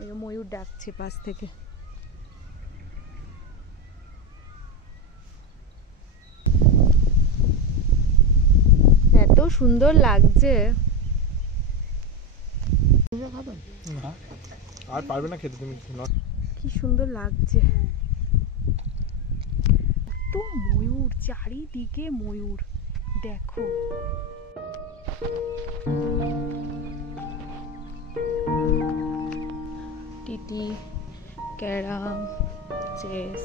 ওই ময়ূর ডাকছে পাশ থেকে। এত সুন্দর লাগছে। আর পারবে না খেতে তুমি। কি সুন্দর লাগছে। এত ময়ূর, চারিদিকে ময়ূর দেখো। TT, carrom, chess.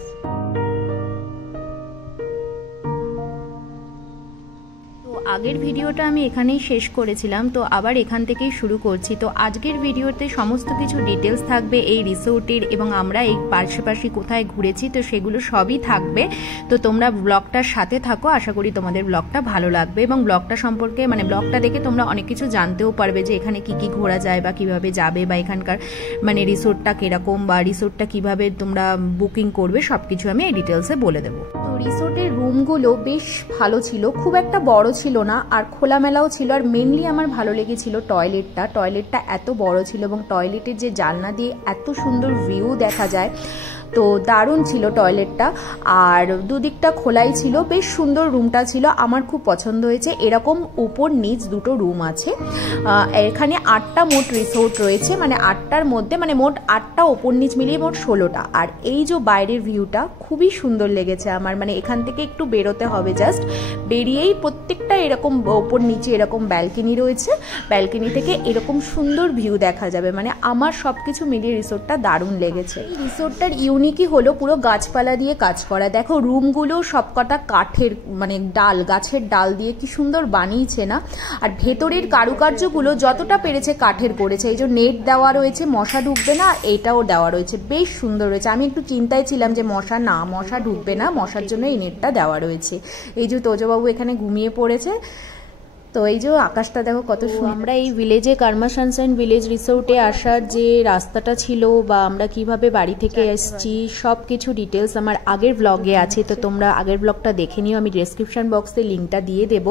আগের ভিডিওটা আমি এখানেই শেষ করেছিলাম, তো আবার এখান থেকেই শুরু করছি। তো আজকের ভিডিওতে সমস্ত কিছু ডিটেলস থাকবে এই রিসোর্টের, এবং আমরা এই পাশাপাশি কোথায় ঘুরেছি তো সেগুলো সবই থাকবে। তো তোমরা ব্লগটার সাথে থাকো, আশা করি তোমাদের ব্লগটা ভালো লাগবে, এবং ব্লগটা সম্পর্কে মানে ব্লগটা দেখে তোমরা অনেক কিছু জানতেও পারবে যে এখানে কি কি ঘোরা যায় বা কিভাবে যাবে, বা এখানকার মানে রিসোর্টটা কিরকম বা রিসোর্টটা কিভাবে তোমরা বুকিং করবে সব কিছু আমি এই ডিটেলসে বলে দেবো। তো রিসোর্টের রুমগুলো বেশ ভালো ছিল, খুব একটা বড় ছিল না আর খোলামেলাও ছিল। আর মেনলি আমার ভালো লেগেছিল টয়লেটটা এত বড় ছিল, এবং টয়লেটের যে জানলা দিয়ে এত সুন্দর ভিউ দেখা যায়, তো দারুণ ছিল টয়লেটটা। আর দুদিকটা খোলাই ছিল, বেশ সুন্দর রুমটা ছিল, আমার খুব পছন্দ হয়েছে। এরকম উপর নিচ দুটো রুম আছে। এখানে 8টা মোট রিসোর্ট রয়েছে, মানে 8টার মধ্যে মানে মোট 8টা ওপর নিচ মিলিয়ে মোট 16টা। আর এই যে বাইরের ভিউটা খুবই সুন্দর লেগেছে আমার, মানে এখান থেকে একটু বেরোতে হবে, জাস্ট বেরিয়েই প্রত্যেকটা এরকম ওপর নিচে এরকম ব্যালকনি রয়েছে, ব্যালকনি থেকে এরকম সুন্দর ভিউ দেখা যাবে। মানে আমার সবকিছু মিলিয়ে রিসোর্টটা দারুণ লেগেছে। এই রিসোর্টটার ইউনিকই হলো পুরো গাছপালা দিয়ে কাজ করা। দেখো রুমগুলো সবকটা কাঠের মানে ডাল, গাছের ডাল দিয়ে কি সুন্দর বানিয়েছে না। আর ভেতরের কারুকার্যগুলো যতটা পেরেছে কাঠের করেছে। এই যে নেট দেওয়া রয়েছে, মশা ঢুকবে না, এটাও দেওয়া রয়েছে, বেশ সুন্দর রয়েছে। আমি একটু চিন্তায় ছিলাম যে মশা ঢুকবে না, মশার জন্য এই নেটটা দেওয়া রয়েছে। এই যে তোজবাবু এখানে ঘুমিয়ে পড়েছে। তো এই যে আকাশটা দেখো কত সুন্দর। আমরা এই ভিলেজে কার্মা সানশাইন ভিলেজ রিসোর্টে আসার যে রাস্তাটা ছিল বা আমরা কিভাবে বাড়ি থেকে এসেছি সব কিছু ডিটেলস আমার আগের ব্লগে আছে, তো তোমরা আগের ব্লগটা দেখে নিও, আমি ডেসক্রিপশন বক্সে লিঙ্কটা দিয়ে দেব,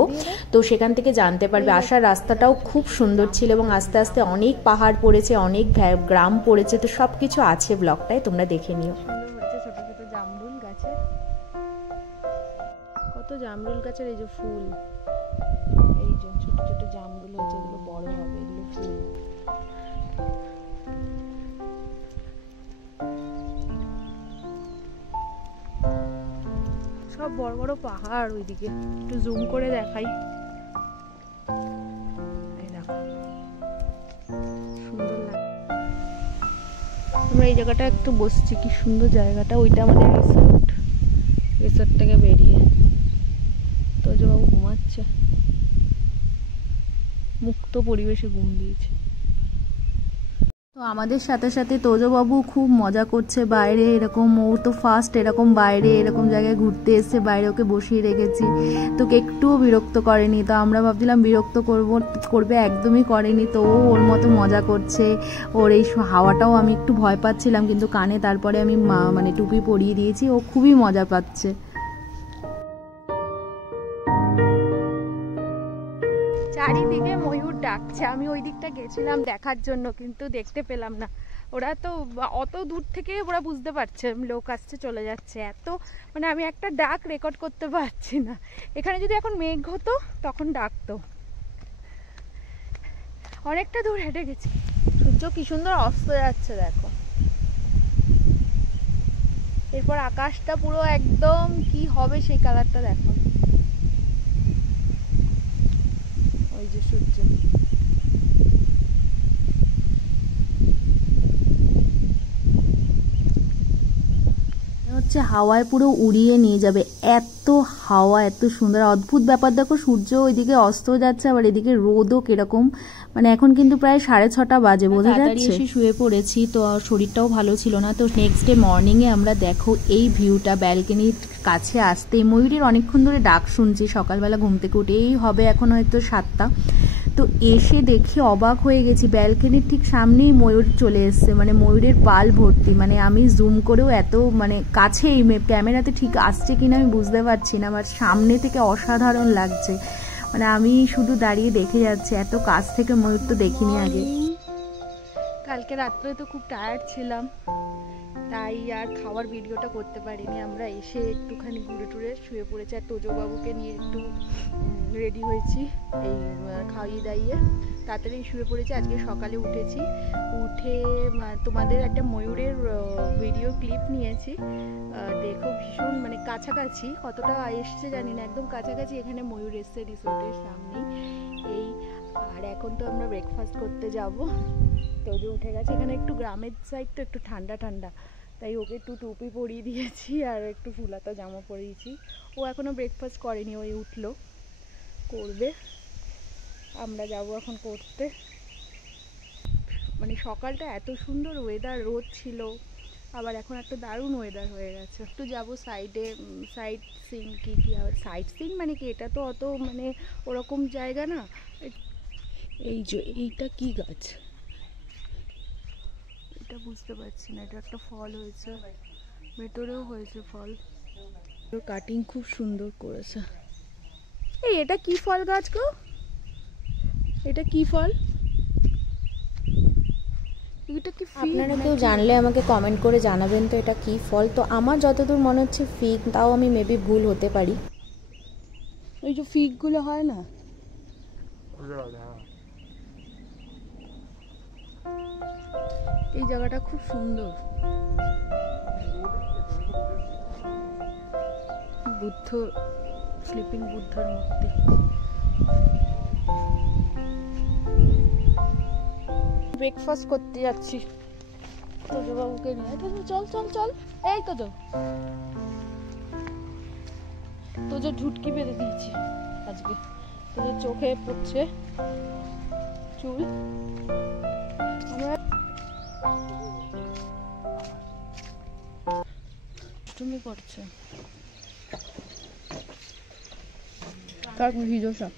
তো সেখান থেকে জানতে পারবে। আসার রাস্তাটাও খুব সুন্দর ছিল, এবং আস্তে আস্তে অনেক পাহাড় পড়েছে, অনেক গ্রাম পড়েছে, তো সব কিছু আছে ব্লগটায়, তোমরা দেখে নিও। ছোট ছোট জামরুল গাছের, কত জামরুল গাছের এই যে ফুল, এই যে ছোট ছোট জামগুলো হচ্ছে, এগুলো বড় হবে, এগুলো ফুল। সব বড় বড় পাহাড় ওইদিকে, একটু জুম করে দেখাই। এই দেখো সুন্দর লাগে। আমরা এই জায়গাটা একটু বসছি, কি সুন্দর জায়গাটা। ওইটা আমাদের রিসোর্ট থেকে বেরিয়ে তোজবাবু ঘুমাচ্ছে, মুক্ত পরিবেশে ঘুম দিয়েছে। তো আমাদের সাথে সাথে তোজবাবু খুব মজা করছে বাইরে, এরকম ও তো ফার্স্ট এরকম বাইরে এরকম জায়গায় ঘুরতে এসছে, বাইরে ওকে বসিয়ে রেখেছি, তোকে একটুও বিরক্ত করেনি। তো আমরা ভাবছিলাম বিরক্ত করবে, একদমই করেনি। তো ও ওর মতো মজা করছে। ওর এই হাওয়াটাও আমি একটু ভয় পাচ্ছিলাম, কিন্তু কানে তারপরে আমি মানে টুপি পরিয়ে দিয়েছি, ও খুবই মজা পাচ্ছে। চারিদিকে ময়ূর ডাকছে, আমি ওই দিকটা গেছিলাম দেখার জন্য, কিন্তু দেখতে পেলাম না। ওরা তো অত দূর থেকে ওরা বুঝতে পারছে লোক আসছে চলে যাচ্ছে, এত মানে আমি একটা ডাক রেকর্ড করতে পারছি না। এখানে যদি এখন মেঘ হতো তখন ডাকতো। অনেকটা দূর হেঁটে গেছি। সূর্য কি সুন্দর অস্ত যাচ্ছে দেখো। এরপর আকাশটা পুরো একদম কি হবে সেই কালারটা দেখো, ওই যে সূর্য। হচ্ছে হাওয়ায় পুরো উড়িয়ে নিয়ে যাবে, এত হাওয়া, এত সুন্দর অদ্ভুত ব্যাপার। দেখো সূর্য ওইদিকে অস্ত যাচ্ছে, আবার এদিকে রোদও কিরকম, মানে এখন কিন্তু প্রায় 6:30 বাজে, বোঝা যাচ্ছে। শুয়ে পড়েছি, তো শরীরটাও ভালো ছিল না। তো নেক্সট ডে মর্নিংয়ে আমরা দেখো এই ভিউটা, ব্যালকনির কাছে আসতে ময়ূরের অনেকক্ষণ ধরে ডাক শুনছি, সকালবেলা ঘুম থেকে উঠেই হবে এখন হয়তো 7টা। তো এসে দেখি অবাক হয়ে গেছি, ব্যালকনির ঠিক সামনেই ময়ূর চলে এসছে, মানে ময়ূরের পাল ভর্তি। মানে আমি জুম করেও এত মানে কাছে এই ক্যামেরাতে ঠিক আসছে কিনা আমি বুঝতে পারছি না, বাট সামনে থেকে অসাধারণ লাগছে। মানে আমি শুধু দাঁড়িয়ে দেখে যাচ্ছি, এত কাছ থেকে ময়ূর তো দেখিনি আগে। কালকে রাত্রে তো খুব টায়ার্ড ছিলাম, তাই আর খাওয়ার ভিডিওটা করতে পারিনি। আমরা এসে একটুখানি ঘুরে টুরে শুয়ে পড়েছি, আর তোজবাবুকে নিয়ে একটু রেডি হয়েছি, এই খাইয়ে দাইয়ে তাড়াতাড়ি শুয়ে পড়েছি। আজকে সকালে উঠেছি, উঠে তোমাদের একটা ময়ূরের ভিডিও ক্লিপ নিয়েছি, দেখো ভীষণ মানে কাছাকাছি, কতটা এসছে জানি না, একদম কাছাকাছি এখানে ময়ূর এসছে রিসোর্টের সামনেই। এই আর এখন তো আমরা ব্রেকফাস্ট করতে যাব। তোজো উঠে গেছে, এখানে একটু গ্রামের সাইড তো একটু ঠান্ডা ঠান্ডা, তাই ওকে একটু টুপি পরিয়ে দিয়েছি আর একটু ফুলাতা জামা পরিয়েছি। ও এখনও ব্রেকফাস্ট করেনি, ওই উঠলো, করবে, আমরা যাব এখন করতে। মানে সকালটা এত সুন্দর ওয়েদার, রোদ ছিল, আবার এখন একটা দারুণ ওয়েদার হয়ে গেছে। একটু যাব সাইডে, সাইড সিন কি আবার সাইড সিন মানে কি, এটা তো অত মানে ওরকম জায়গা না। এই যে এইটা কি গাছ এটা বুঝতে পারছি না, এটা একটা ফল হয়েছে, ভেতরেও হয়েছে ফল, কাটিং খুব সুন্দর করেছে। এই এটা কি ফল গাছ গো, এটা কি ফল? আপনারা কেউ জানলে আমাকে কমেন্ট করে জানাবেন তো এটা কি ফল। তো আমার যতদূর মনে হচ্ছে ফিগ, তাও আমি মেবি ভুল হতে পারি। ওই যে ফিগ গুলো হয় না, এই জায়গাটা খুব সুন্দর, বুদ্ধ, স্লিপিং বুদ্ধর মূর্তি। ব্রেকফাস্ট করতে যাচ্ছি তোজো বাবুকে নিয়ে। চল চল চল, এই তোজো ঝুটকি বেঁধে দিয়েছি আজকে, তোজো চোখে পড়ছে চুল। আমরা তুমি করছো কার ঘি ধোসা।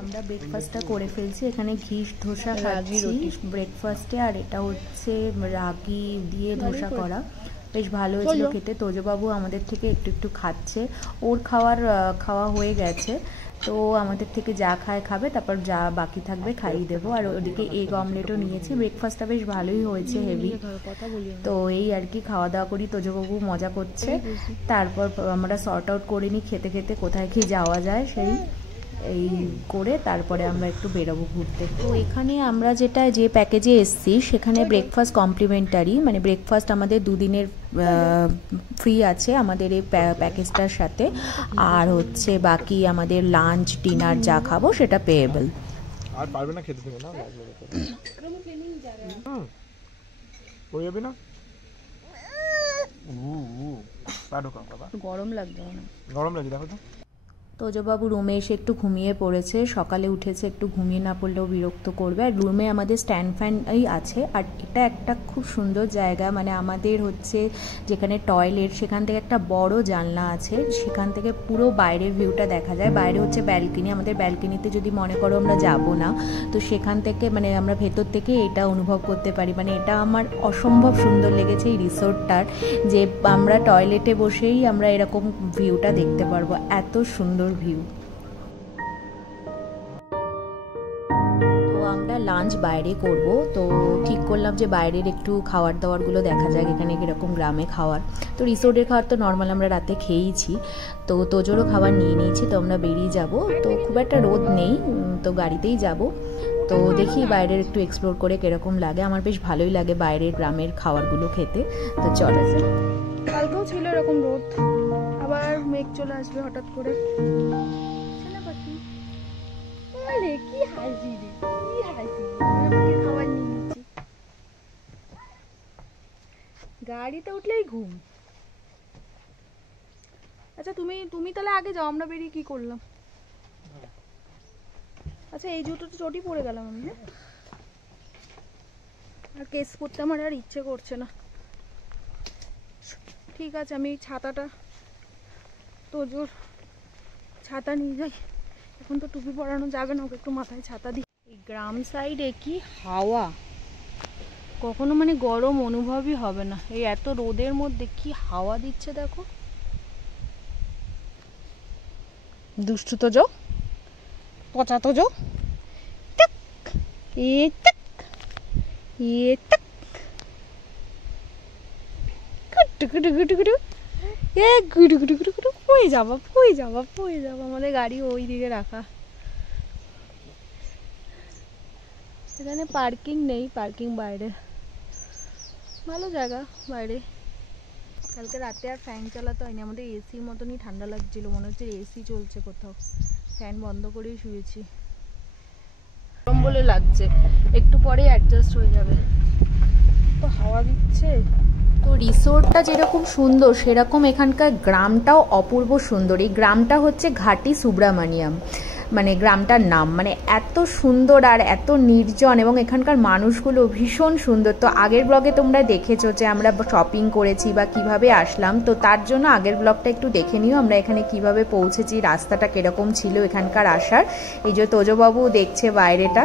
আমরা ব্রেকফাস্টটা করে ফেলছি, এখানে ঘি ধোসা খাচ্ছি ব্রেকফাস্টে, আর এটা হচ্ছে রাগি দিয়ে ধোসা করা, বেশ ভালো হয়েছিল খেতে। তোজবাবু আমাদের থেকে একটু একটু খাচ্ছে, ওর খাওয়া হয়ে গেছে, তো আমাদের থেকে যা খায় খাবে, তারপর যা বাকি থাকবে খাইয়ে দেবো। আর ওদিকে এগ অমলেটও নিয়েছি। ব্রেকফাস্টটা বেশ ভালোই হয়েছে, হেভি। তো এই আর কি, খাওয়া দাওয়া করি, তোজবাবু মজা করছে, তারপর আমরা সর্ট আউট করে নিই খেতে খেতে কোথায় কি যাওয়া যায়, সেই এই করে তারপরে আমরা একটু বেরোবো ঘুরতে। তো এখানে আমরা যে প্যাকেজে এসছি সেখানে ব্রেকফাস্ট কমপ্লিমেন্টারি, মানে ব্রেকফাস্ট আমাদের দুদিনের ফ্রি আছে আমাদের এই প্যাকেজটার সাথে, আর হচ্ছে বাকি আমাদের লাঞ্চ ডিনার যা খাবো সেটা পেয়েবল। আর পারবে না খেতে দেবে না, ওই যাবে না, গরম লাগছে না, গরম লাগে দেখো তো। তোজবাবু রুমে এসে একটু ঘুমিয়ে পড়েছে, সকালে উঠেছে, একটু ঘুমিয়ে না পড়লেও বিরক্ত করবে। আর রুমে আমাদের স্ট্যান্ড ফ্যানই আছে, আর এটা একটা খুব সুন্দর জায়গা, মানে আমাদের হচ্ছে যেখানে টয়লেট সেখান থেকে একটা বড় জানলা আছে, সেখান থেকে পুরো বাইরের ভিউটা দেখা যায়। বাইরে হচ্ছে ব্যালকনি, আমাদের ব্যালকনিতে যদি মনে করো আমরা যাব না, তো সেখান থেকে মানে আমরা ভেতর থেকে এটা অনুভব করতে পারি। মানে এটা আমার অসম্ভব সুন্দর লেগেছে এই রিসোর্টটার, যে আমরা টয়লেটে বসেই আমরা এরকম ভিউটা দেখতে পারবো, এত সুন্দর ভিউ। তো আমরা লাঞ্চ বাইরে করব, তো ঠিক করলাম যে বাইরের একটু খাবার দাবারগুলো দেখা যাক এখানে কীরকম গ্রামে খাওয়ার। তো রিসোর্টের খাবার তো নর্মাল আমরা রাতে খেয়েইছি, তো তোজোরও খাবার নিয়ে নিয়েছি, তো আমরা বেরিয়ে যাব। তো খুব একটা রোদ নেই, তো গাড়িতেই যাব। তো দেখি বাইরের একটু এক্সপ্লোর করে কীরকম লাগে, আমার বেশ ভালোই লাগে বাইরের গ্রামের খাবারগুলো খেতে। তো চলে যায়। কালকেও ছিল এরকম রোদ, আবার মেঘ চলে আসবে হঠাৎ করে। কি হাসি রে, কি হাসি, আমাকে খাবার নিয়ে নিচ্ছি, গাড়িতে উঠলেই ঘুম। আচ্ছা তুমি তাহলে আগে যাও, আমরা বেরিয়ে কি করলাম। আচ্ছা এই জুতো তো চটি পড়ে গেলাম আমি, আর কেস পরতে আমার আর ইচ্ছে করছে না। ঠিক আছে, আমি ছাতাটা, তোজোর ছাতা নিয়ে যাই, এখন তো টুপি পরানো যাবে না, ওকে একটু মাথায় ছাতা দিই। এই গ্রাম সাইডে কি হাওয়া, কখনো মানে গরম অনুভবই হবে না, এই এত রোদের মধ্যে কি হাওয়া দিচ্ছে দেখো। দুষ্টু তোজো, পচা তোজো, ये टक गुटु गुटु गुटु गुटु ये गुटु गुटु गुटु गुटु পড়ে যাবা আমাদের গাড়ি ওই দিকে রাখা। এখানে পার্কিং নেই, পার্কিং বাইরে। ভালো জায়গা বাইরে। কালকে রাতে আর ফ্যান চালাতে হয়নি, আমাদের এসির মতনই ঠান্ডা লাগছিল, মনে হচ্ছে এসি চলছে কোথাও। ফ্যান বন্ধ করেই শুয়েছি, গরম বলে লাগছে, একটু পরে অ্যাডজাস্ট হয়ে যাবে। তো হাওয়া দিচ্ছে। তো রিসোর্টটা যেরকম সুন্দর সেরকম এখানকার গ্রামটাও অপূর্ব সুন্দর। এই গ্রামটা হচ্ছে ঘাটি সুব্রামানিয়াম, মানে গ্রামটার নাম। মানে এত সুন্দর আর এত নির্জন, এবং এখানকার মানুষগুলো ভীষণ সুন্দর। তো আগের ব্লগে তোমরা দেখেছো যে আমরা শপিং করেছি বা কিভাবে আসলাম, তো তার জন্য আগের ব্লগটা একটু দেখে নিও আমরা এখানে কিভাবে পৌঁছেছি, রাস্তাটা কিরকম ছিল এখানকার আসার। এই যে তোজবাবু দেখছে বাইরেটা।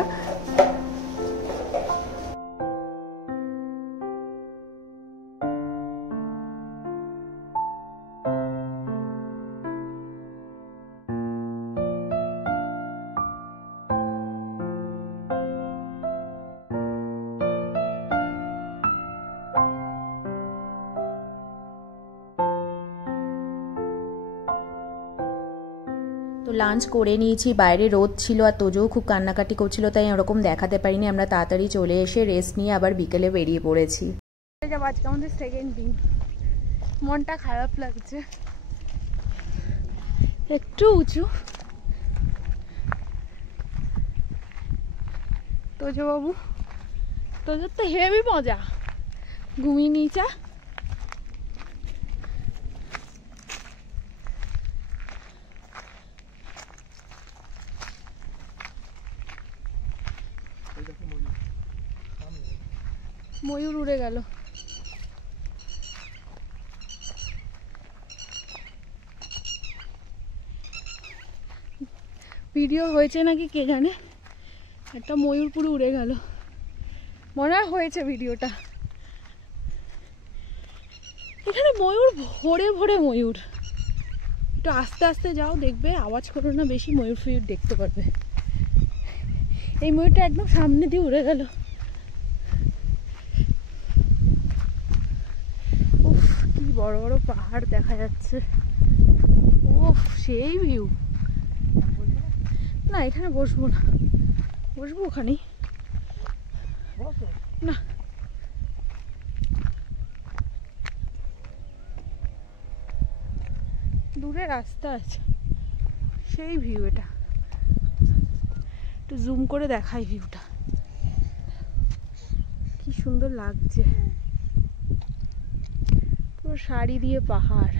তো লাঞ্চ করে নিয়েছি, বাইরে রোদ ছিল আর তোজও খুব কান্নাকাটি করছিল, তাই ওরকম দেখাতে পারিনি। আমরা তাড়াতাড়ি চলে এসে রেস্ট নিয়ে আবার বিকেলে বেরিয়ে পড়েছি। আজকে আমাদের সেকেন্ড দিন, মনটা খারাপ লাগছে, একটু উঁচু। তোজো বাবু, তোজোর তো হেভি মজা, ঘুমিয়ে নিয়েছে। ময়ূর উড়ে গেল। ভিডিও হয়েছে নাকি কে জানে, একটা ময়ূর পুরো উড়ে গেল, মনে হয় হয়েছে ভিডিওটা। এখানে ময়ূর ভরে ভরে ময়ূর। একটু আস্তে আস্তে যাও, দেখবে, আওয়াজ করো না বেশি, ময়ূর ফয়ূর দেখতে পারবে। এই ময়ূরটা একদম সামনে দিয়ে উড়ে গেল। উফ, কি বড় বড় পাহাড় দেখা যাচ্ছে। উফ, সেই ভিউ। না, এখানে বসবো না, বসবো ওখানেই না। দূরে রাস্তা আছে, সেই ভিউ। এটা একটু জুম করে দেখাই ভিউটা, কি সুন্দর লাগছে। পুরো সারি দিয়ে পাহাড়।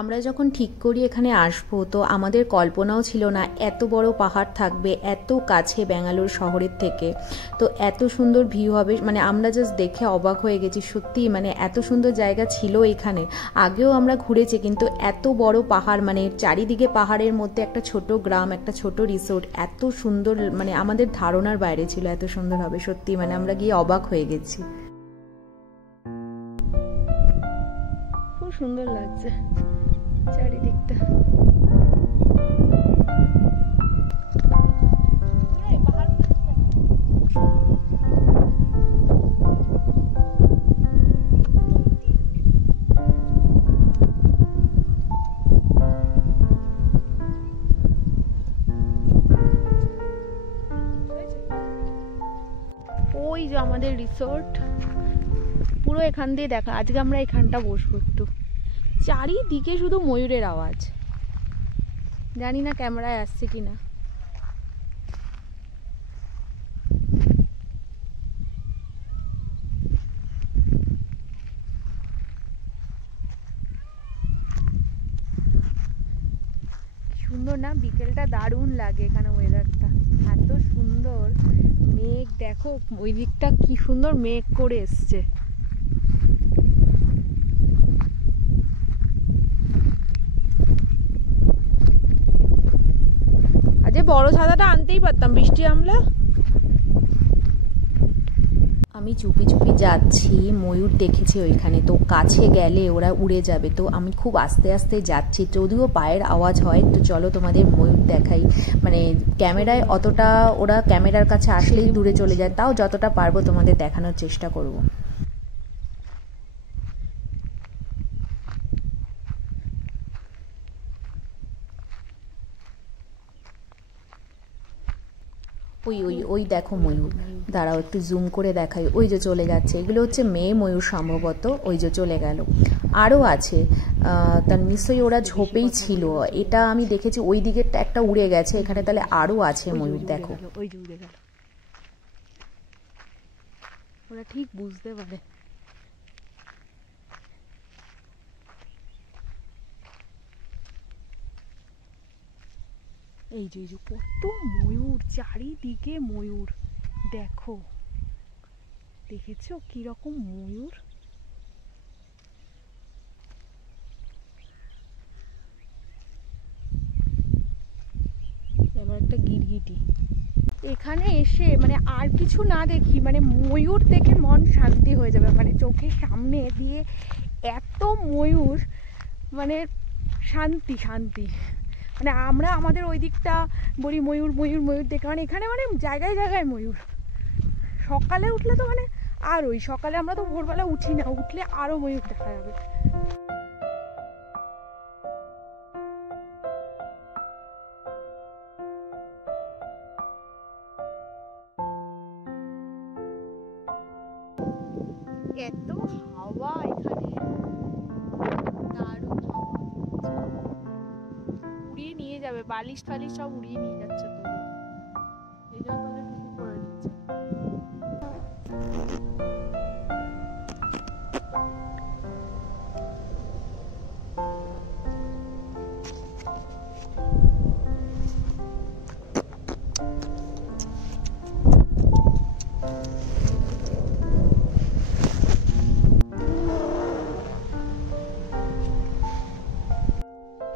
আমরা যখন ঠিক করি এখানে আসবো, তো আমাদের কল্পনাও ছিল না এত বড় পাহাড় থাকবে এত কাছে ব্যাঙ্গালোর শহরের থেকে, তো এত সুন্দর ভিউ হবে। মানে আমরা জাস্ট দেখে অবাক হয়ে গেছি সত্যি, মানে এত সুন্দর জায়গা ছিল এখানে। আগেও আমরা ঘুরেছি, কিন্তু এত বড় পাহাড়, মানে চারিদিকে পাহাড়ের মধ্যে একটা ছোট গ্রাম, একটা ছোট রিসোর্ট, এত সুন্দর, মানে আমাদের ধারণার বাইরে ছিল এত সুন্দর হবে। সত্যি মানে আমরা গিয়ে অবাক হয়ে গেছি। খুব সুন্দর লাগছে চারিদিকটা। ওই যে আমাদের রিসোর্ট, পুরো এখান দিয়ে দেখা। আজকে আমরা এখানটা বসবো একটু। চারিদিকে শুধু ময়ূরের আওয়াজ, জানি না ক্যামেরায় আসছে কিনা। সুন্দর না, বিকেলটা দারুণ লাগে এখানে, ওয়েদারটা এত সুন্দর। মেঘ দেখো, ওই দিকটা কি সুন্দর মেঘ করে এসছে। বড় ছাতাটা আনতেই পারতাম, বৃষ্টি আমলা। আমি চুপি চুপি যাচ্ছি, ময়ূর দেখেছি ওইখানে, তো কাছে গেলে ওরা উড়ে যাবে, তো আমি খুব আস্তে আস্তে যাচ্ছি, যদিও পায়ের আওয়াজ হয়। তো চলো তোমাদের ময়ূর দেখাই। মানে ক্যামেরায় অতটা, ওরা ক্যামেরার কাছে আসলেই দূরে চলে যায়, তাও যতটা পারবো তোমাদের দেখানোর চেষ্টা করব। ওই ওই ওই দেখো ময়ূর, দাঁড়াও একটু জুম করে দেখাই, ওই যে চলে যাচ্ছে। এগুলো হচ্ছে মেয়ে ময়ূর সম্ভবত, ওই যে চলে গেল। আরও আছে, তার নিশ্চয়ই ওরা ঝোপেই ছিল। এটা আমি দেখেছি ওই দিকেরটা একটা উড়ে গেছে, এখানে তাহলে আরও আছে ময়ূর, দেখো। ওই যে উড়ে গেল, ওরা ঠিক বুঝতে পারে। এই যে কত ময়ূর, চারিদিকে ময়ূর, দেখো, দেখেছো কিরকম ময়ূর। এবার একটা গিরগিটি। এখানে এসে মানে আর কিছু না দেখি, মানে ময়ূর দেখে মন শান্তি হয়ে যাবে। মানে চোখের সামনে দিয়ে এত ময়ূর, মানে শান্তি শান্তি। মানে আমরা আমাদের ওই দিকটা বলি ময়ূর ময়ূর ময়ূর দেখে, মানে এখানে মানে জায়গায় জায়গায় ময়ূর। সকালে উঠলে তো মানে আর ওই সকালে আমরা তো ভোরবেলা উঠি না, উঠলে আরো ময়ূর দেখা যাবে। এত হাওয়া এখানে, দারুণ হাওয়া, উড়িয়ে নিয়ে যাবে, বালিশ টালিশ সব উড়িয়ে নিয়ে যাচ্ছে। তো এই জন্য তোদের টুকু করে দিচ্ছে।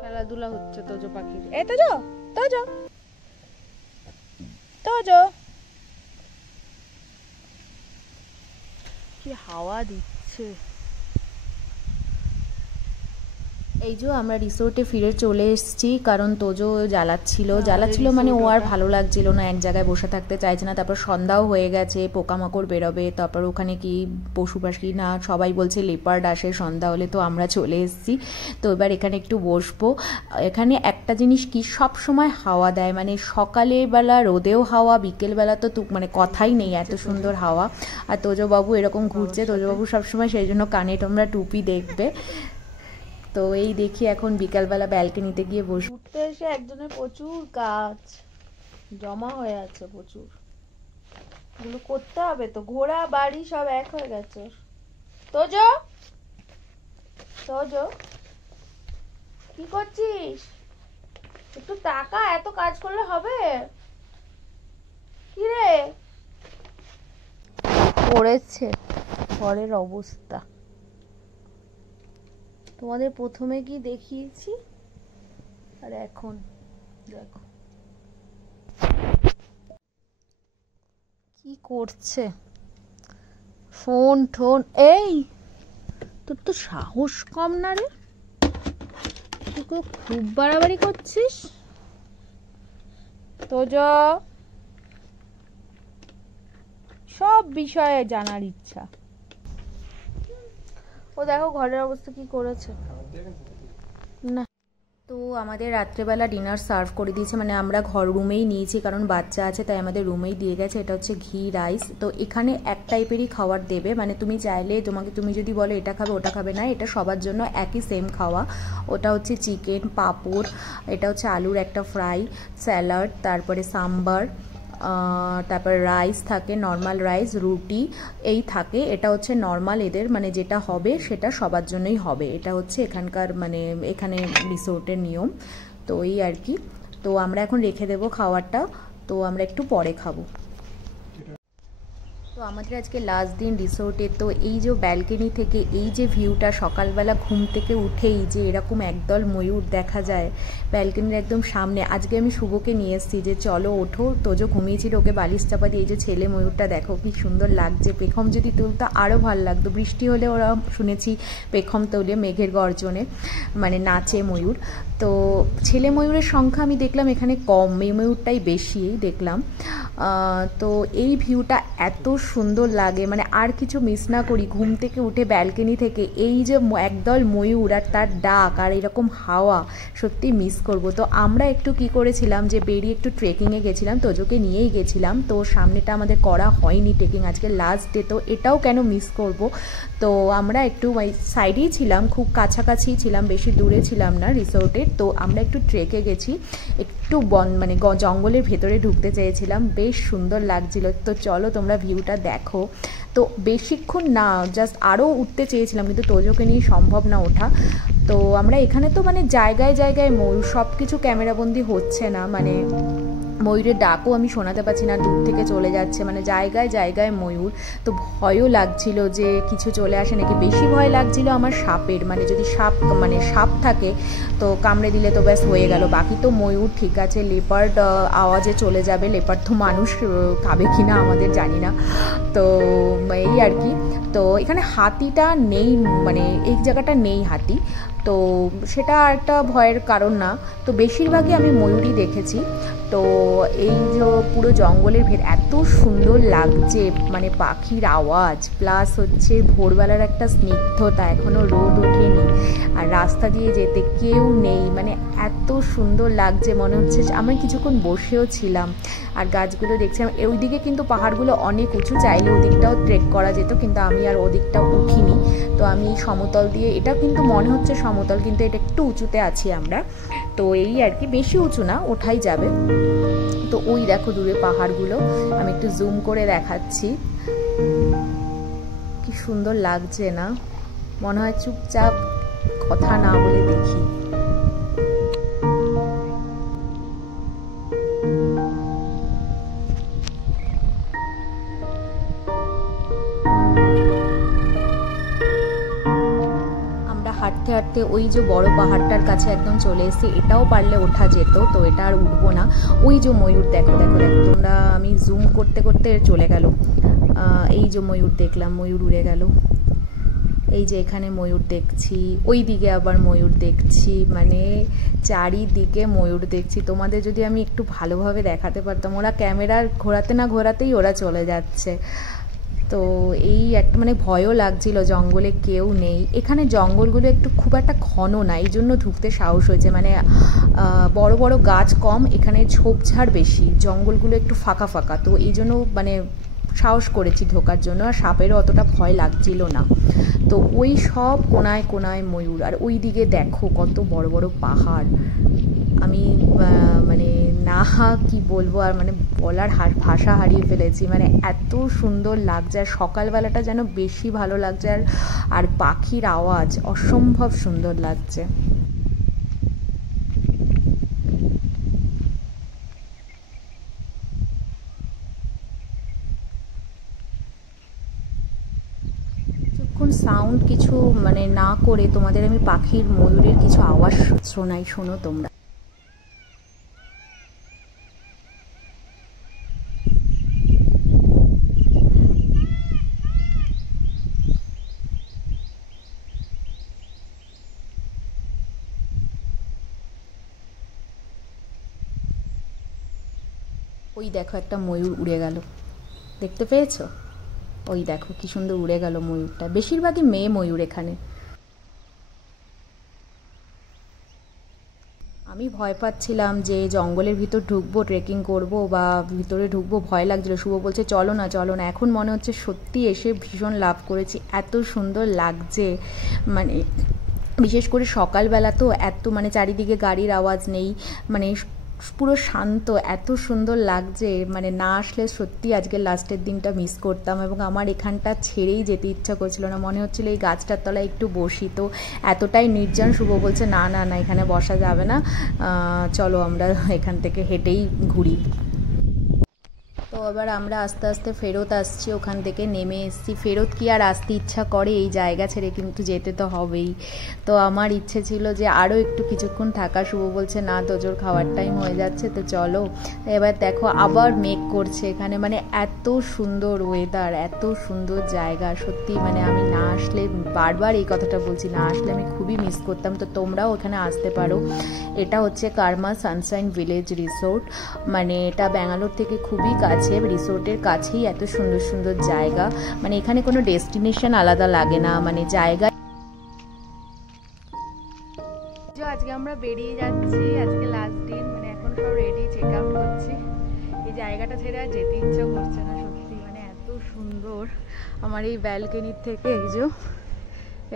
খেলাধুলা হচ্ছে তোজো পাখির। এই তোজো, তোজো, তোজো, কি হাওয়া দিচ্ছে। এই যে আমরা রিসোর্টে ফিরে চলে এসেছি, কারণ তোজো জ্বালাচ্ছিল মানে ও আর ভালো লাগছিল না, এক জায়গায় বসে থাকতে চাইছে না। তারপর সন্ধ্যাও হয়ে গেছে, পোকামাকড় বেরোবে, তারপর ওখানে কি পশু পাখি না সবাই বলছে লেপার্ড আসে সন্ধ্যা হলে, তো আমরা চলে এসেছি। তো এবার এখানে একটু বসবো। এখানে একটা জিনিস কি, সব সময় হাওয়া দেয়, মানে সকালবেলা রোদেও হাওয়া, বিকেলবেলা তো মানে কথাই নেই, এত সুন্দর হাওয়া। আর তোজোবাবু এরকম ঘুরছে, তোজোবাবু সবসময় সেই জন্য কানে তোমরা টুপি দেখবে। তো এই দেখি এখন বিকালবেলা ব্যালকনিতে গিয়ে বসবো। উঠতে এসে একজনের প্রচুর কাজ জমা হয়ে আছে, প্রচুর, এগুলো করতে হবে। তো ঘোড়া বাড়ি সব এক হয়ে গেছে। তোজো, তোজো কি করছিস? একটু টাকা, এত কাজ করলে হবে? কি রে পড়েছে ঘরের অবস্থা। তোমাদের প্রথমে কি দেখিয়েছি, আর এখন দেখো কি করছে, ফোন টোন। এই তোর তো সাহস কম না রে, তুই খুব বাড়াবাড়ি করছিস। তোজো সব বিষয়ে জানার ইচ্ছা। ও দেখো ঘরের অবস্থা কি করেছে না। তো আমাদের রাত্রেবেলা ডিনার সার্ভ করে দিয়েছে, মানে আমরা ঘর রুমেই নিয়েছি, কারণ বাচ্চা আছে তাই আমাদের রুমেই দিয়ে গেছে। এটা হচ্ছে ঘি রাইস। তো এখানে এক টাইপেরই খাবার দেবে, মানে তুমি চাইলে তুমি যদি বলো এটা খাবে ওটা খাবে না, এটা সবার জন্য একই সেম খাওয়া। ওটা হচ্ছে চিকেন, পাঁপড়, এটা হচ্ছে আলুর একটা ফ্রাই, স্যালাড, তারপরে সাম্বার, তারপর রাইস থাকে, নর্মাল রাইস, রুটি এই থাকে। এটা হচ্ছে নর্মাল এদের, মানে যেটা হবে সেটা সবার জন্যই হবে। এটা হচ্ছে এখানকার মানে এখানে রিসোর্টের নিয়ম। তো এই আর কি। তো আমরা এখন রেখে দেবো খাবারটা, তো আমরা একটু পরে খাবো। তো তো আমাদের আজকে লাস্ট দিন রিসোর্টে। তো এই যে ব্যালকনি থেকে এই যে ভিউটা, সকালবেলা ঘুম থেকে উঠেই যে এরকম একদল ময়ূর দেখা যায় ব্যালকনির একদম সামনে। আজকে আমি শুভকে নিয়ে এসেছি যে চলো ওঠো, তোজো ঘুমিয়েছিল, ওকে বালিশ চাপা দিয়ে এই যে ছেলে ময়ূরটা দেখো কি সুন্দর লাগছে। পেখম যদি তুলতো আরও ভালো লাগতো, বৃষ্টি হলে ওরা শুনেছি পেখম তোলে মেঘের গর্জনে, মানে নাচে ময়ূর। তো ছেলে ময়ূরের সংখ্যা আমি দেখলাম এখানে কম, মেয়ে ময়ূরটাই বেশি দেখলাম। তো এই ভিউটা এত সুন্দর লাগে, মানে আর কিছু মিস না করি। ঘুম থেকে উঠে ব্যালকনি থেকে এই যে একদল ময়ূর আর তার ডাক আর এরকম হাওয়া, সত্যি মিস করব। তো আমরা একটু কি করেছিলাম যে বেরিয়ে একটু ট্রেকিংয়ে গেছিলাম, তোজোকে নিয়েই গেছিলাম। তো সামনেটা আমাদের করা হয়নি ট্রেকিং, আজকে লাস্ট ডে, তো এটাও কেন মিস করব। তো আমরা একটু সাইডেই ছিলাম, খুব কাছাকাছি ছিলাম, বেশি দূরে ছিলাম না রিসোর্টের। তো আমরা একটু ট্রেকে গেছি, একটু মানে জঙ্গলের ভেতরে ঢুকতে চেয়েছিলাম, বেশ সুন্দর লাগছিল। তো চলো তোমরা ভিউটা দেখো। তো বেশিক্ষণ না, জাস্ট আরও উঠতে চেয়েছিলাম, কিন্তু তোজোকে নিয়ে সম্ভব না ওঠা। তো আমরা এখানে তো মানে জায়গায় জায়গায় ময়ূর, সব কিছু ক্যামেরাবন্দি হচ্ছে না, মানে ময়ূরের ডাকও আমি শোনাতে পারছি না, দূর থেকে চলে যাচ্ছে, মানে জায়গায় জায়গায় ময়ূর। তো ভয়ও লাগছিল যে কিছু চলে আসে নাকি। বেশি ভয় লাগছিল আমার সাপের, মানে যদি সাপ থাকে তো কামড়ে দিলে তো ব্যাস হয়ে গেল। বাকি তো ময়ূর ঠিক আছে, লেপার্ড আওয়াজে চলে যাবে, লেপার্ড তো মানুষ খাবে কিনা আমাদের জানি না। তো এই আর কি। তো এখানে হাতিটা নেই, মানে এই জায়গাটা নেই হাতি, তো সেটা একটা ভয়ের কারণ না। তো বেশিরভাগই আমি ময়ূরই দেখেছি। তো এই যে পুরো জঙ্গলের এত সুন্দর লাগছে, মানে পাখির আওয়াজ প্লাস হচ্ছে ভোরবেলার একটা স্নিগ্ধতা, এখনও রোদ ওঠেনি আর রাস্তা দিয়ে যেতে কেউ নেই, মানে এত সুন্দর লাগছে। মনে হচ্ছে আমি কিছুক্ষণ বসেও ছিলাম আর গাছগুলো দেখছিলাম। ওইদিকে কিন্তু পাহাড়গুলো অনেক উঁচু, চাইলে ওদিকটাও ট্রেক করা যেত, কিন্তু আমি আর ওদিকটাও উঠিনি। তো আমি সমতল দিয়ে, এটা কিন্তু মনে হচ্ছে সমতল, কিন্তু এটা একটু উঁচুতে আছি আমরা। তো এই আর কি, বেশি উঁচু না, ওঠাই যাবে। তো ওই দেখো দূরে পাহাড়গুলো, আমি একটু জুম করে দেখাচ্ছি, কি সুন্দর লাগছে না। মনে হয় চুপচাপ কথা না বলে দেখি। হাঁটতে হাঁটতে ওই যে বড় পাহাড়টার কাছে একদম চলে এসেছি, এটাও পারলে ওঠা যেত, তো এটা আর উঠবো না। ওই যে ময়ূর দেখো দেখো দেখো তোমরা, আমি জুম করতে করতে চলে গেল। এই যে ময়ূর দেখলাম, ময়ূর উড়ে গেল। এই যে এখানে ময়ূর দেখছি, ওই দিকে আবার ময়ূর দেখছি, মানে চারিদিকে ময়ূর দেখছি। তোমাদের যদি আমি একটু ভালোভাবে দেখাতে পারতাম, ওরা ক্যামেরার ঘোরাতে না ঘোরাতেই ওরা চলে যাচ্ছে। তো এই একটা মানে ভয়ও লাগছিল, জঙ্গলে কেউ নেই। এখানে জঙ্গলগুলো একটু খুব একটা ঘন না, এই জন্য ঢুকতে সাহস হয়েছে, মানে বড় বড় গাছ কম, এখানে ঝোপঝাড় বেশি, জঙ্গলগুলো একটু ফাঁকা ফাঁকা, তো এই জন্য মানে সাহস করেছি ঢোকার জন্য, আর সাপেরও অতটা ভয় লাগছিল না। তো ওই সব কোনায় কোনায় ময়ূর, আর ওই দিকে দেখো কত বড় বড় পাহাড়। আমি মানে না কি বলবো, আর মানে বলার ভাষা হারিয়ে ফেলেছি, মানে এত সুন্দর লাগছে। আর সকালবেলাটা যেন বেশি ভালো লাগছে, আর পাখির আওয়াজ অসম্ভব সুন্দর লাগছে। সাউন্ড কিছু মানে না করে তোমাদের আমি পাখির ময়ূরের কিছু আওয়াজ শোনাই, শোনো তোমরা। ওই দেখো একটা ময়ূর উড়ে গেল, দেখতে পেয়েছো? ওই দেখো কি সুন্দর উড়ে গেল ময়ূরটা, বেশিরভাগই মেয়ে ময়ূর এখানে। আমি ভয় পাচ্ছিলাম যে জঙ্গলের ভিতর ঢুকবো, ট্রেকিং করব বা ভিতরে ঢুকবো, ভয় লাগছিল। শুভ বলছে চলো না চলো না। এখন মনে হচ্ছে সত্যি এসে ভীষণ লাভ করেছি, এত সুন্দর লাগছে। মানে বিশেষ করে সকালবেলা তো এত মানে চারিদিকে গাড়ির আওয়াজ নেই, মানে পুরো শান্ত, এত সুন্দর লাগছে। মানে না আসলে সত্যি আজকে লাস্টের দিনটা মিস করতাম, এবং আমার এখানটা ছেড়েই যেতে ইচ্ছা করছিল না। মনে হচ্ছিল এই গাছটার তলায় একটু বসি, তো এতটাই নির্জন। শুভ বলছে না না না, এখানে বসা যাবে না, চলো আমরা এখান থেকে হেঁটেই ঘুরি। তো আবার আমরা আস্তে আস্তে ফেরত আসছি, ওখান থেকে নেমে এসেছি। ফেরত কি আর আসতে ইচ্ছা করে, এই জায়গা ছেড়ে কিন্তু যেতে তো হবেই। তো আমার ইচ্ছে ছিল যে আরও একটু কিছুক্ষণ থাকা। শুভ বলছে না তোজোর খাওয়ার টাইম হয়ে যাচ্ছে, তো চলো। এবার দেখো আবার মেঘ করছে এখানে, মানে এত সুন্দর ওয়েদার, এত সুন্দর জায়গা, সত্যি মানে আমি না আসলে, বারবার এই কথাটা বলছি, না আসলে আমি খুবই মিস করতাম। তো তোমরাও ওখানে আসতে পারো। এটা হচ্ছে কার্মা সানশাইন ভিলেজ রিসোর্ট, মানে এটা ব্যাঙ্গালোর থেকে খুবই কাছে, রিসোর্টের কাছেই এত সুন্দর সুন্দর জায়গা, মানে এখানে কোনো ডেস্টিনেশন আলাদা লাগে না, মানে জায়গা। আজকে আমরা বেরিয়ে যাচ্ছি, আজকে লাস্ট দিন, মানে এখন সব রেডি, চেক আউট করছি। এই জায়গাটা ছেড়ে আর যেতে ইচ্ছা করছে না সত্যি, মানে এত সুন্দর। আমার এই ব্যালকনির থেকে, এই যে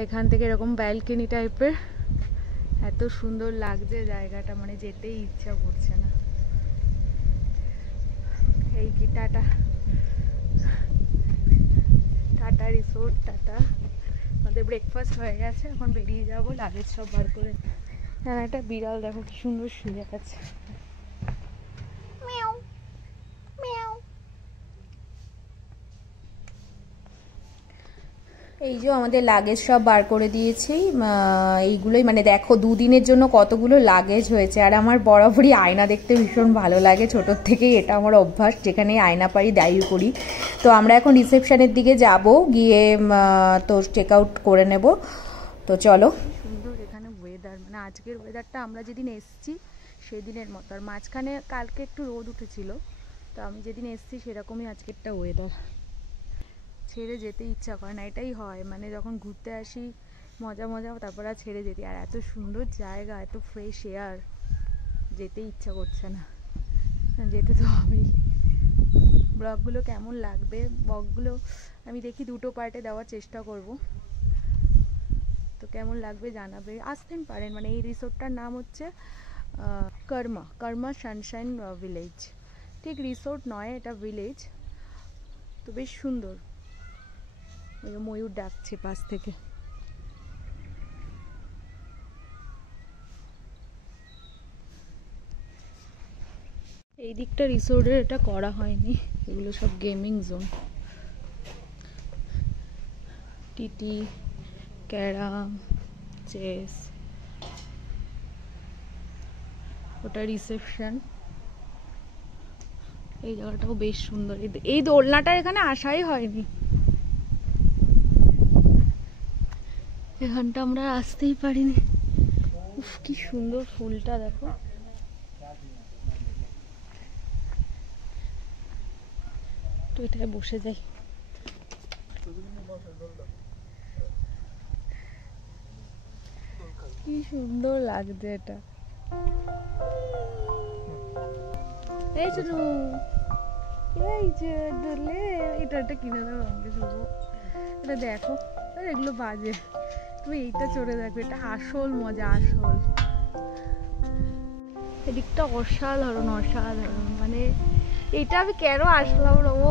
এখান থেকে এরকম ব্যালকনি টাইপের, এত সুন্দর লাগছে জায়গাটা, মানে যেতেই ইচ্ছা করছে না। এই কি টাটা, টাটা রিসোর্ট, টাটা। আমাদের ব্রেকফাস্ট হয়ে গেছে, এখন বেরিয়ে যাবো লাগেজ সব বার করে। হ্যাঁ, একটা বিড়াল দেখো কি সুন্দর শুয়ে আছে। এই যে আমাদের লাগেজ সব বার করে দিয়েছি, এইগুলোই মানে দেখো দুদিনের জন্য কতগুলো লাগেজ হয়েছে। আর আমার বরাবরই আয়না দেখতে ভীষণ ভালো লাগে, ছোটোর থেকেই এটা আমার অভ্যাস, যেখানে আয়না পারি দায়ী করি। তো আমরা এখন রিসেপশনের দিকে যাব, গিয়ে তো চেক আউট করে নেব। তো চলো। সুন্দর এখানে ওয়েদার, মানে আজকের ওয়েদারটা আমরা যেদিন এসেছি সেদিনের মতো, আর মাঝখানে কালকে একটু রোদ উঠেছিল, তো আমি যেদিন এসেছি সেরকমই আজকেরটা ওয়েদার। ছেড়ে যেতে ইচ্ছা করে না, এটাই হয়, মানে যখন ঘুরতে আসি মজা মজা, তারপর আর ছেড়ে যেতে। আর এত সুন্দর জায়গা, এত ফ্রেশ এয়ার, যেতে ইচ্ছা করছে না, যেতে তো হবেই। ব্লগগুলো কেমন লাগবে, ব্লগগুলো আমি দেখি দুটো পার্টে দেওয়ার চেষ্টা করব, তো কেমন লাগবে জানাবে, আসতেন পারেন। মানে এই রিসোর্টটার নাম হচ্ছে কার্মা সানশাইন ভিলেজ, ঠিক রিসোর্ট নয়, এটা ভিলেজ। তো বেশ সুন্দর, ময়ূর ডাকছে পাশ থেকে। এই দিকটা রিসোর্টের এটা করা হয়নি, এগুলো সব gaming zone, TT, carrom, chess, ওটা রিসেপশন। এই জায়গাটাও বেশ সুন্দর, এই দোলনাটা এখানে আসাই হয়নি, এখানটা আমরা আসতেই পারিনি। উফ কি সুন্দর ফুলটা দেখো, তো এটায় বসে যাই। কি সুন্দর লাগছে এটা। এই শুনো, এই যে দোলে, এটা কিনে দেবো আমাকে শুভ, এটা দেখো, এগুলো বাজে, তুমি এইটা চড়ে দেখো, এটা আসল মজা, আসল। এদিকটা অসাধারণ অসাধারণ, মানে এটা আমি কেন আসলাম না, ও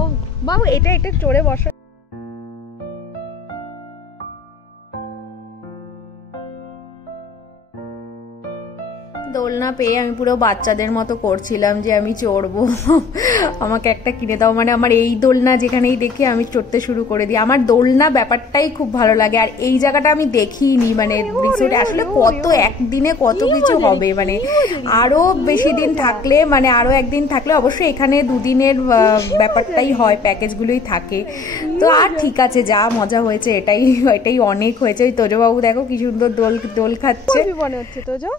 বাবু এটা চড়ে বসা। দোলনা পেয়ে আমি পুরো বাচ্চাদের মতো করছিলাম যে আমি চড়বো, আমাকে একটা কিনে দাও। মানে আমার এই দোলনা যেখানেই দেখি আমি চড়তে শুরু করে দিই। আমার দোলনা ব্যাপারটাই খুব ভালো লাগে। আর এই জায়গাটা আমি দেখিনি, মানে রিসোর্টে আসলে কত একদিনে কত কিছু হবে, মানে আরো বেশি দিন থাকলে, মানে আরো একদিন থাকলে অবশ্যই এখানে দুদিনের ব্যাপারটাই হয়, প্যাকেজগুলোই থাকে। তো আর ঠিক আছে, যা মজা হয়েছে এটাই অনেক হয়েছে। ওই তোজবাবু দেখো কি সুন্দর দোল খাচ্ছে, মনে হচ্ছে তোজো।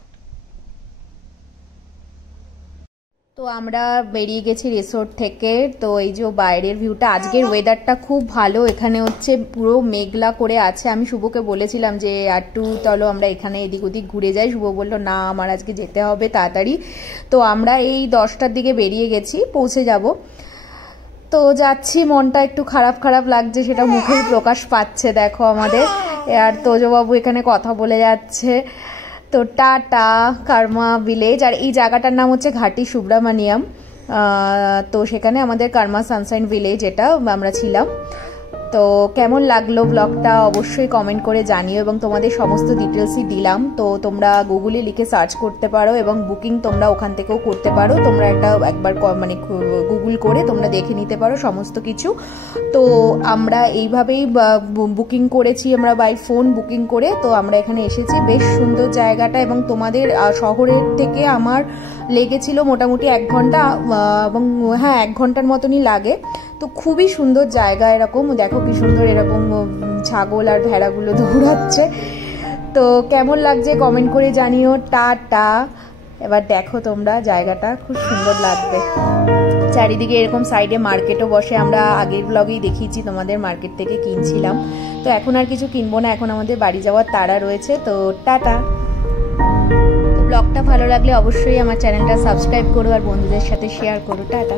তো আমরা বেরিয়ে গেছি রিসোর্ট থেকে। তো এই যে বাইরের ভিউটা, আজকের ওয়েদারটা খুব ভালো, এখানে হচ্ছে পুরো মেঘলা করে আছে। আমি শুভকে বলেছিলাম যে একটু চলো আমরা এখানে এদিক ওদিক ঘুরে যাই, শুভ বললো না আমার আজকে যেতে হবে তাড়াতাড়ি। তো আমরা এই 10টার দিকে বেরিয়ে গেছি, পৌঁছে যাব। তো যাচ্ছি, মনটা একটু খারাপ খারাপ লাগছে, সেটা মুখেই প্রকাশ পাচ্ছে দেখো আমাদের। আর তোজবাবু এখানে কথা বলে যাচ্ছে। তো টাটা কার্মা ভিলেজ, আর এই জায়গাটার নাম হচ্ছে ঘাটি সুব্রমণিয়াম। তো সেখানে আমাদের কার্মা সানশাইন ভিলেজ, এটা আমরা ছিলাম। তো কেমন লাগলো ব্লগটা অবশ্যই কমেন্ট করে জানিও, এবং তোমাদের সমস্ত ডিটেলসই দিলাম। তো তোমরা গুগলে লিখে সার্চ করতে পারো এবং বুকিং তোমরা ওখান থেকেও করতে পারো। তোমরা একবার মানে গুগল করে তোমরা দেখে নিতে পারো সমস্ত কিছু। তো আমরা এইভাবেই বুকিং করেছি, আমরা বাই ফোন বুকিং করে তো আমরা এখানে এসেছি। বেশ সুন্দর জায়গাটা, এবং তোমাদের শহরের থেকে আমার লেগেছিল মোটামুটি 1 ঘন্টা, এবং হ্যাঁ 1 ঘন্টার মতনই লাগে। তো খুবই সুন্দর জায়গা। এরকম দেখো কি সুন্দর এরকম ছাগল আর ভেড়াগুলো দৌড়াচ্ছে। তো কেমন লাগছে কমেন্ট করে জানিও। টাটা। এবার দেখো তোমরা জায়গাটা খুব সুন্দর লাগবে। চারিদিকে এরকম সাইডে মার্কেটও বসে, আমরা আগের ব্লগেই দেখিয়েছি তোমাদের, মার্কেট থেকে কিনছিলাম। তো এখন আর কিছু কিনবো না, এখন আমাদের বাড়ি যাওয়ার তাড়া রয়েছে। তো টাটা। তো ব্লগটা ভালো লাগলে অবশ্যই আমার চ্যানেলটা সাবস্ক্রাইব করো আর বন্ধুদের সাথে শেয়ার করো। টাটা।